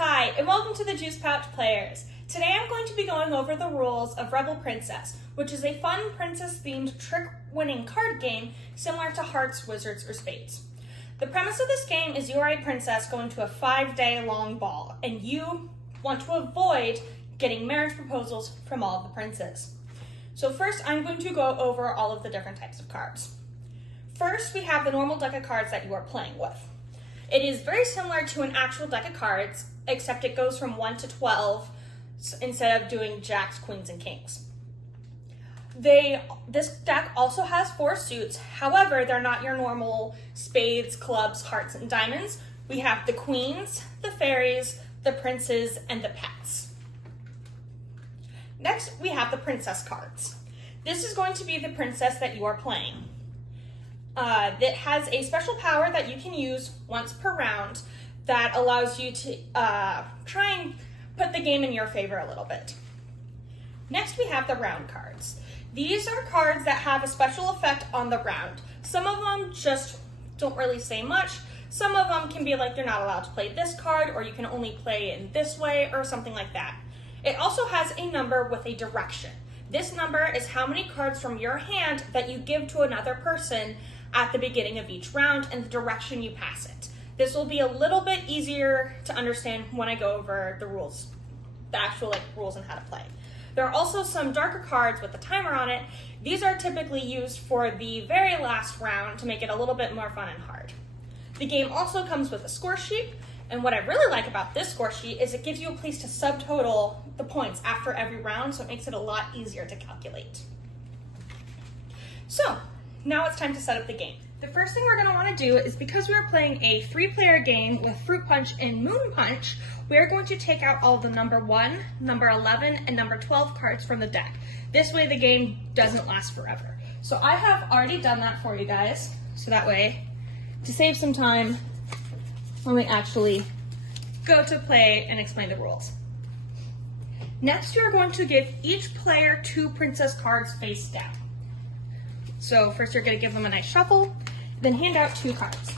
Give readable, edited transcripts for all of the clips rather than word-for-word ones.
Hi, and welcome to the Juice Pouch Players. Today I'm going to be going over the rules of Rebel Princess, which is a fun princess-themed trick-winning card game similar to Hearts, Wizards, or Spades. The premise of this game is you are a princess going to a 5-day-long ball, and you want to avoid getting marriage proposals from all of the princes. So first, I'm going to go over all of the different types of cards. First, we have the normal deck of cards that you are playing with. It is very similar to an actual deck of cards, except it goes from 1 to 12 instead of doing jacks, queens, and kings. This deck also has 4 suits. However, they're not your normal spades, clubs, hearts, and diamonds. We have the queens, the fairies, the princes, and the pets. Next, we have the princess cards. This is going to be the princess that you are playing. That has a special power that you can use once per round that allows you to try and put the game in your favor a little bit. Next, we have the round cards. These are cards that have a special effect on the round. Some of them just don't really say much. Some of them can be like you're not allowed to play this card, or you can only play it in this way, or something like that. It also has a number with a direction. This number is how many cards from your hand that you give to another person at the beginning of each round and the direction you pass it. This will be a little bit easier to understand when I go over the rules, the actual rules on how to play. There are also some darker cards with a timer on it. These are typically used for the very last round to make it a little bit more fun and hard. The game also comes with a score sheet, and what I really like about this score sheet is it gives you a place to subtotal the points after every round, so it makes it a lot easier to calculate. So, now it's time to set up the game. The first thing we're going to want to do is, because we are playing a 3-player game with Fruit Punch and Moon Punch, we are going to take out all the number 1, number 11, and number 12 cards from the deck. This way the game doesn't last forever. So I have already done that for you guys, so that way, to save some time when we actually go to play and explain the rules. Next, you're going to give each player 2 princess cards face down. So first you're going to give them a nice shuffle, then hand out 2 cards.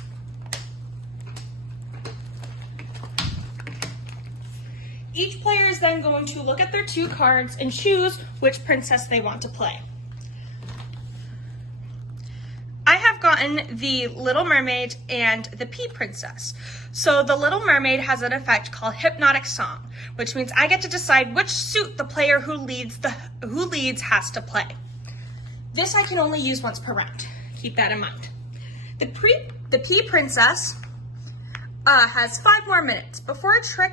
Each player is then going to look at their 2 cards and choose which princess they want to play. I have gotten the Little Mermaid and the Pea Princess. So the Little Mermaid has an effect called Hypnotic Song, which means I get to decide which suit the player who leads has to play. This I can only use once per round. Keep that in mind. The Pea Princess has 5 more minutes. Before a trick,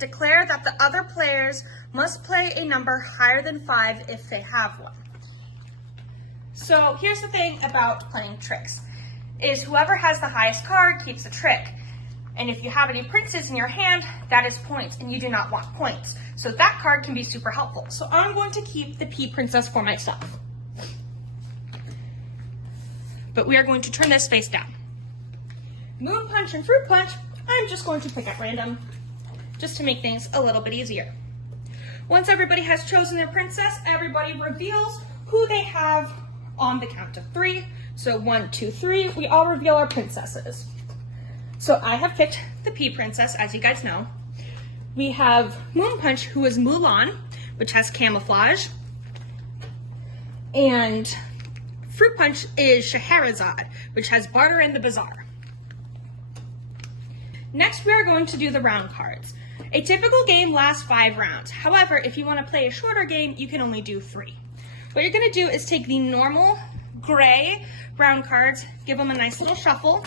declare that the other players must play a number higher than 5 if they have one. So here's the thing about playing tricks, is whoever has the highest card keeps the trick. And if you have any princes in your hand, that is points, and you do not want points. So that card can be super helpful. So I'm going to keep the Pea Princess for myself. But we are going to turn this face down. Moon Punch and Fruit Punch, I'm just going to pick at random, just to make things a little bit easier. Once everybody has chosen their princess, everybody reveals who they have on the count of 3. So 1, 2, 3, we all reveal our princesses. So I have picked the Pea Princess, as you guys know. We have Moon Punch, who is Mulan, which has camouflage. And Fruit Punch is Scheherazade, which has Barter in the Bazaar. Next, we are going to do the round cards. A typical game lasts 5 rounds. However, if you want to play a shorter game, you can only do 3. What you're going to do is take the normal gray round cards, give them a nice little shuffle,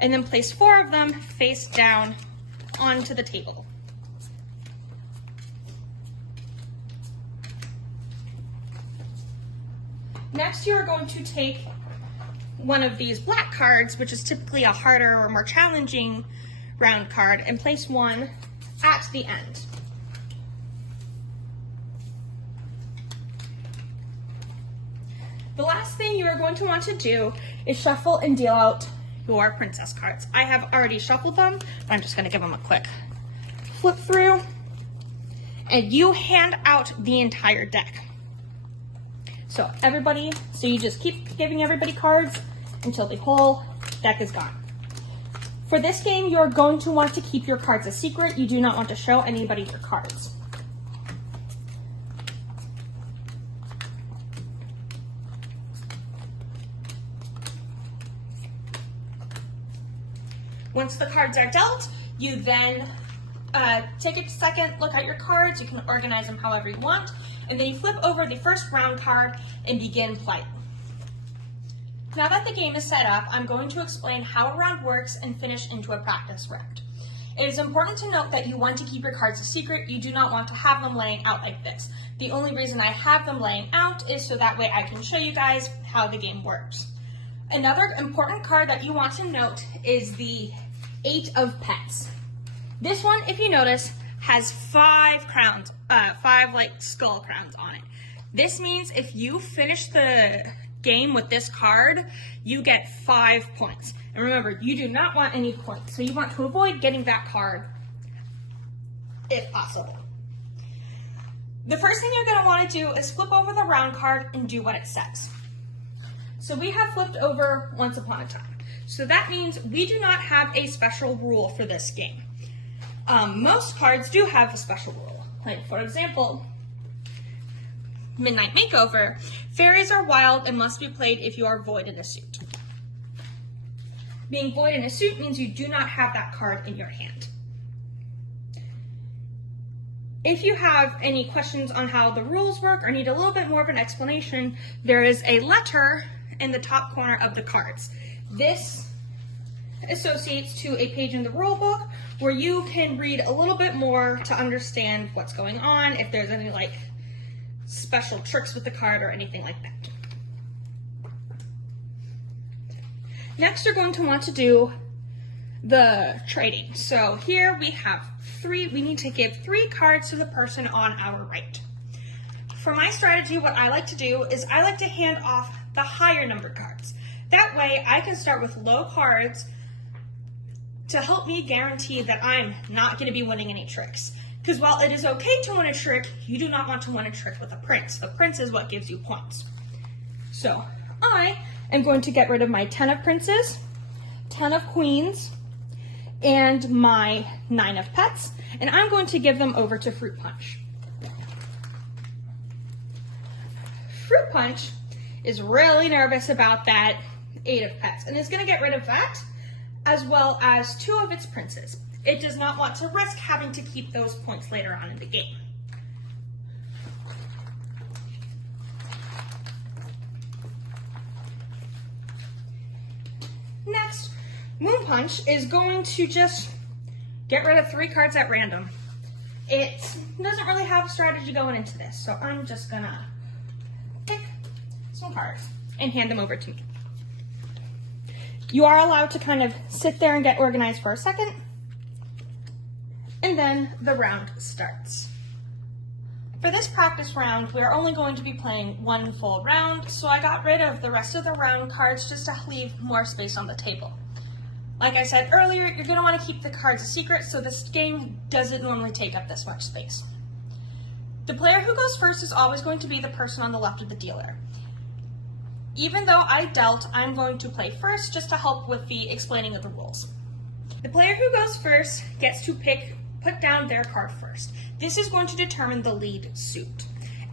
and then place 4 of them face down onto the table. Next, you are going to take one of these black cards, which is typically a harder or more challenging round card, and place 1 at the end. The last thing you are going to want to do is shuffle and deal out your princess cards. I have already shuffled them, but I'm just going to give them a quick flip through, and you hand out the entire deck. So you just keep giving everybody cards until the whole deck is gone. For this game, you're going to want to keep your cards a secret. You do not want to show anybody your cards. Once the cards are dealt, you then take a second, look at your cards. You can organize them however you want, and then you flip over the first round card and begin play. Now that the game is set up, I'm going to explain how a round works and finish into a practice round. It is important to note that you want to keep your cards a secret. You do not want to have them laying out like this. The only reason I have them laying out is so that way I can show you guys how the game works. Another important card that you want to note is the 8 of Pets. This one, if you notice, has 5 crowns, 5 like skull crowns on it. This means if you finish the game with this card, you get 5 points. And remember, you do not want any points, so you want to avoid getting that card if possible. The first thing you're going to want to do is flip over the round card and do what it says. So we have flipped over Once Upon a Time. So that means we do not have a special rule for this game. Most cards do have a special rule. Like, for example, Midnight Makeover. Fairies are wild and must be played if you are void in a suit. Being void in a suit means you do not have that card in your hand. If you have any questions on how the rules work or need a little bit more of an explanation, there is a letter in the top corner of the cards. This associates to a page in the rule book where you can read a little bit more to understand what's going on, if there's any like special tricks with the card or anything like that. Next, you're going to want to do the trading. So here we have we need to give 3 cards to the person on our right. For my strategy, what I like to do is I like to hand off the higher numbered cards. That way I can start with low cards to help me guarantee that I'm not going to be winning any tricks. Because while it is okay to win a trick, you do not want to win a trick with a prince. The prince is what gives you points. So I am going to get rid of my 10 of princes, 10 of queens, and my 9 of pets, and I'm going to give them over to Fruit Punch. Fruit Punch is really nervous about that 8 of pets, and is going to get rid of that, as well as 2 of its princes. It does not want to risk having to keep those points later on in the game. Next, Moon Punch is going to just get rid of 3 cards at random. It doesn't really have a strategy going into this, so I'm just gonna pick some cards and hand them over to me. You are allowed to kind of sit there and get organized for a second, and then the round starts. For this practice round, we are only going to be playing 1 full round, so I got rid of the rest of the round cards just to leave more space on the table. Like I said earlier, you're going to want to keep the cards a secret, so this game doesn't normally take up this much space. The player who goes first is always going to be the person on the left of the dealer. Even though I dealt, I'm going to play first just to help with the explaining of the rules. The player who goes first gets to put down their card first. This is going to determine the lead suit.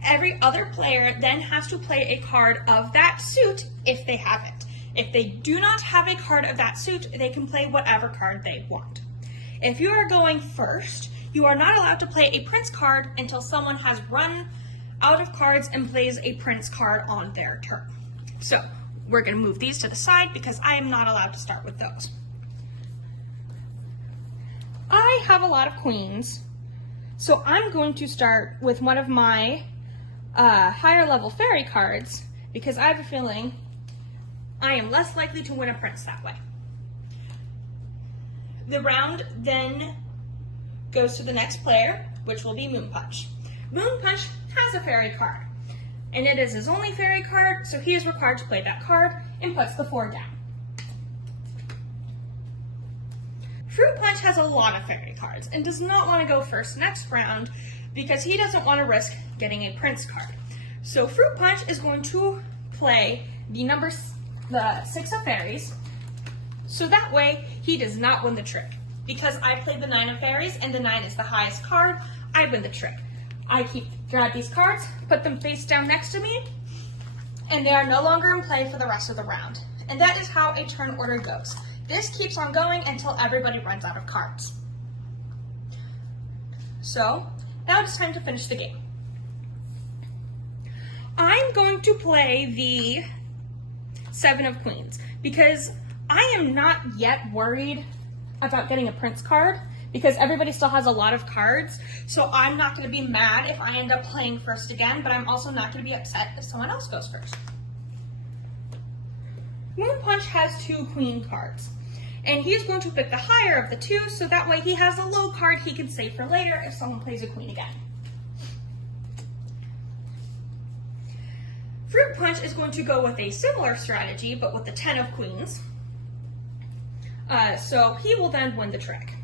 Every other player then has to play a card of that suit if they have it. If they do not have a card of that suit, they can play whatever card they want. If you are going first, you are not allowed to play a prince card until someone has run out of cards and plays a prince card on their turn. So we're going to move these to the side because I am not allowed to start with those. I have a lot of queens, so I'm going to start with one of my higher level fairy cards because I have a feeling I am less likely to win a prince that way. The round then goes to the next player, which will be Moon Punch. Moon Punch has a fairy card, and it is his only fairy card, so he is required to play that card and puts the 4 down. Fruit Punch has a lot of fairy cards and does not want to go first next round because he doesn't want to risk getting a prince card. So Fruit Punch is going to play the 6 of fairies. So that way, he does not win the trick. Because I played the 9 of fairies and the 9 is the highest card, I win the trick. I grab these cards, put them face down next to me, and they are no longer in play for the rest of the round. And that is how a turn order goes. This keeps on going until everybody runs out of cards. So, now it's time to finish the game. I'm going to play the 7 of Queens because I am not yet worried about getting a Prince card because everybody still has a lot of cards. So I'm not going to be mad if I end up playing first again, but I'm also not going to be upset if someone else goes first. Moon Punch has 2 Queen cards, and he's going to pick the higher of the 2, so that way he has a low card he can save for later if someone plays a Queen again. Fruit Punch is going to go with a similar strategy, but with the 10 of Queens. So he will then win the trick.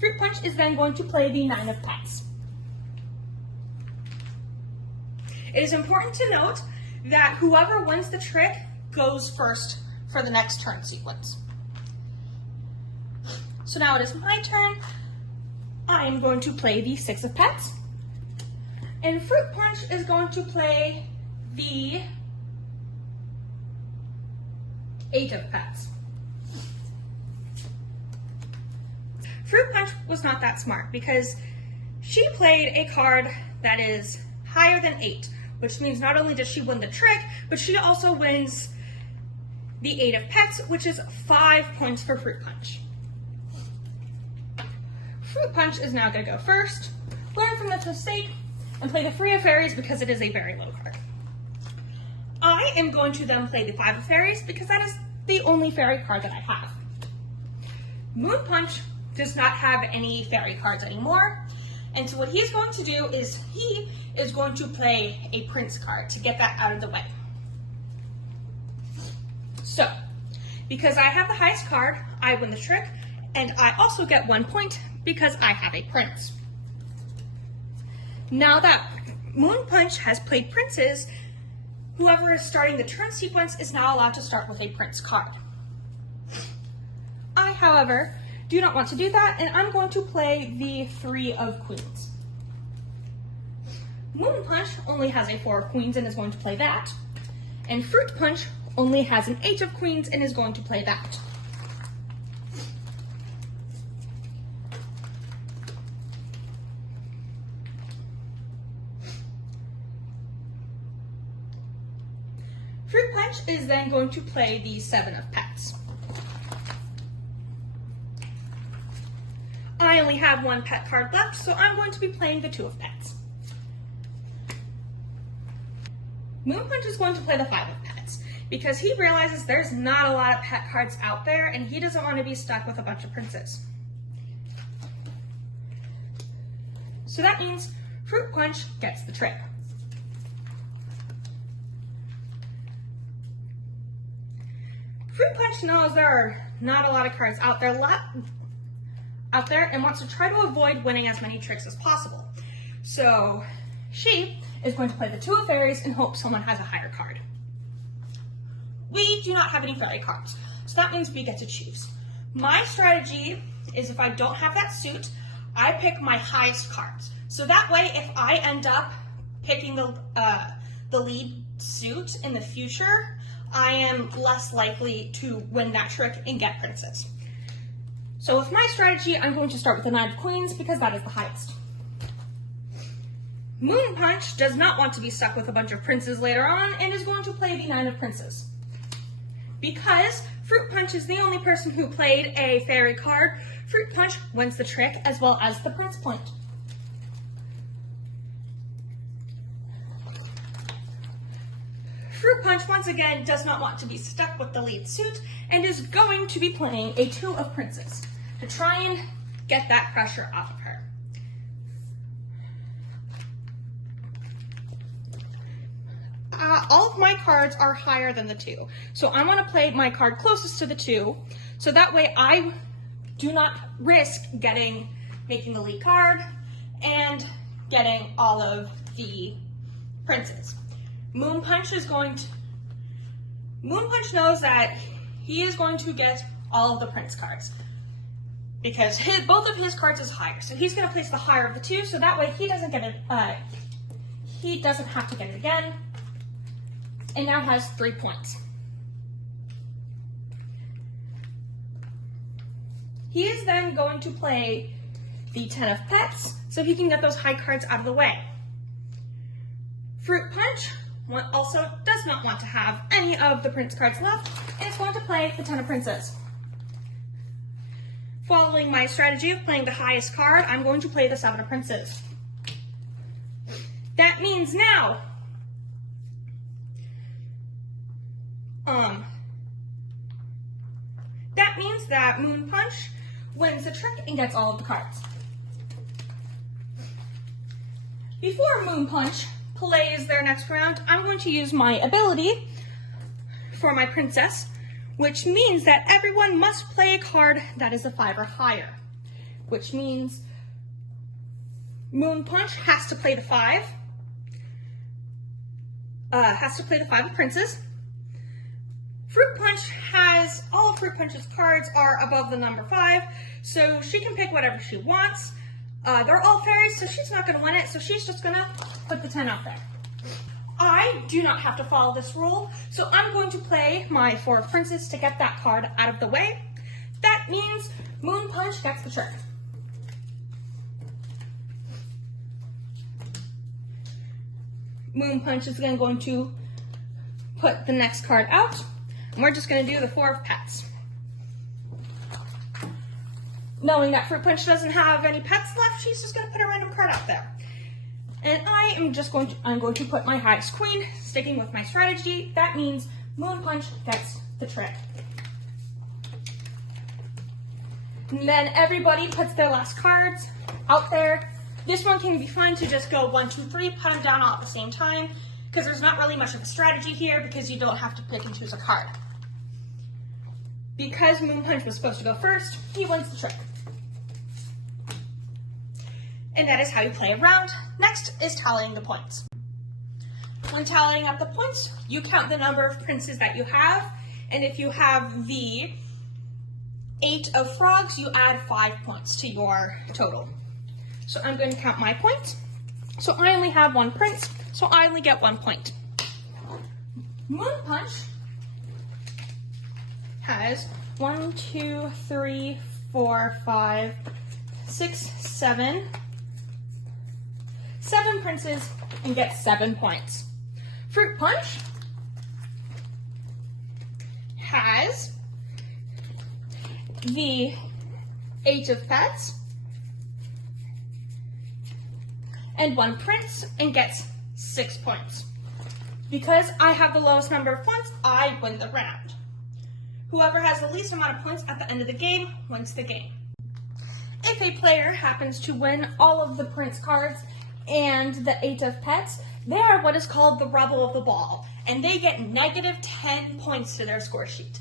Fruit Punch is then going to play the 9 of Pets. It is important to note that whoever wins the trick goes first for the next turn sequence. So now it is my turn. I am going to play the 6 of Pets. And Fruit Punch is going to play the 8 of Pets. Fruit Punch was not that smart because she played a card that is higher than 8, which means not only does she win the trick, but she also wins the 8 of Pets, which is 5 points for Fruit Punch. Fruit Punch is now going to go first, learn from this mistake, and play the 3 of Fairies because it is a very low card. I am going to then play the 5 of Fairies because that is the only fairy card that I have. Moon Punch does not have any fairy cards anymore, and so what he's going to do is he is going to play a Prince card to get that out of the way. So, because I have the highest card, I win the trick, and I also get 1 point because I have a Prince. Now that Moon Punch has played Princes, whoever is starting the turn sequence is now allowed to start with a Prince card. I, however, do not want to do that, and I'm going to play the 3 of Queens. Moon Punch only has a 4 of Queens and is going to play that, and Fruit Punch only has an 8 of Queens and is going to play that. Fruit Punch is then going to play the 7 of Pets. I only have 1 pet card left, so I'm going to be playing the 2 of Pets. Moon Punch is going to play the 5 of Pets because he realizes there's not a lot of pet cards out there and he doesn't want to be stuck with a bunch of princes. So that means Fruit Punch gets the trick. Fruit Punch knows there are not a lot of cards out there and wants to try to avoid winning as many tricks as possible. So she is going to play the 2 of Fairies and hope someone has a higher card. We do not have any fairy cards, so that means we get to choose. My strategy is if I don't have that suit, I pick my highest cards. So that way, if I end up picking the lead suit in the future, I am less likely to win that trick and get princes. So with my strategy, I'm going to start with the 9 of Queens because that is the highest. Moon Punch does not want to be stuck with a bunch of princes later on and is going to play the 9 of Princes. Because Fruit Punch is the only person who played a fairy card, Fruit Punch wins the trick as well as the Prince point. Fruit Punch once again does not want to be stuck with the lead suit and is going to be playing a 2 of Princes to try and get that pressure off of her. All of my cards are higher than the 2, so I want to play my card closest to the 2, so that way I do not risk making the lead card and getting all of the princes. Moon Punch knows that he is going to get all of the prince cards because both of his cards is higher. So he's going to place the higher of the two, so that way he doesn't get it. He doesn't have to get it again, and now has 3 points. He is then going to play the 10 of pets, so he can get those high cards out of the way. Fruit Punch also does not want to have any of the prince cards left, and is going to play the 10 of princes. Following my strategy of playing the highest card, I'm going to play the 7 of princes. That means now, that means that Moon Punch wins the trick and gets all of the cards. Before Moon Punch plays their next round, I'm going to use my ability for my princess, which means that everyone must play a card that is a 5 or higher, which means Moon Punch has to play the 5, of princes. Fruit Punch has, all of Fruit Punch's cards are above the number 5, so she can pick whatever she wants. They're all fairies, so she's not going to win it, so she's just going to put the 10 out there. I do not have to follow this rule, so I'm going to play my 4 of princes to get that card out of the way. That means Moon Punch gets the trick. Moon Punch is then going to put the next card out, and we're just going to do the 4 of pets. Knowing that Fruit Punch doesn't have any pets left, she's just going to put a random card out there. And I'm going to put my highest queen, sticking with my strategy. That means Moon Punch gets the trick. And then everybody puts their last cards out there. This one can be fun to just go 1, 2, 3, put them down all at the same time, because there's not really much of a strategy here because you don't have to pick and choose a card. Because Moon Punch was supposed to go first, he wins the trick. And that is how you play a round. Next is tallying the points. When tallying up the points, you count the number of princes that you have, and if you have the 8 of frogs, you add 5 points to your total. So I'm going to count my points. So I only have 1 prince, so I only get 1 point. Moon Punch has 1, 2, 3, 4, 5, 6, 7 princes and gets 7 points. Fruit Punch has the 8 of pets and 1 prince and gets 6 points. Because I have the lowest number of points, I win the round. Whoever has the least amount of points at the end of the game wins the game. If a player happens to win all of the prince cards and the 8 of pets, they are what is called the rebel of the ball, and they get negative 10 points to their score sheet.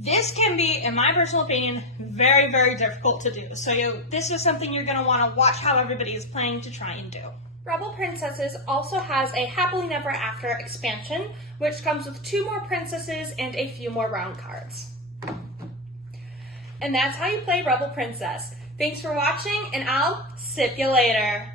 This can be, in my personal opinion, very, very difficult to do. So this is something you're going to want to watch how everybody is playing to try and do. Rebel Princesses also has a Happily Never After expansion, which comes with 2 more princesses and a few more round cards. And that's how you play Rebel Princess. Thanks for watching, and I'll sip you later.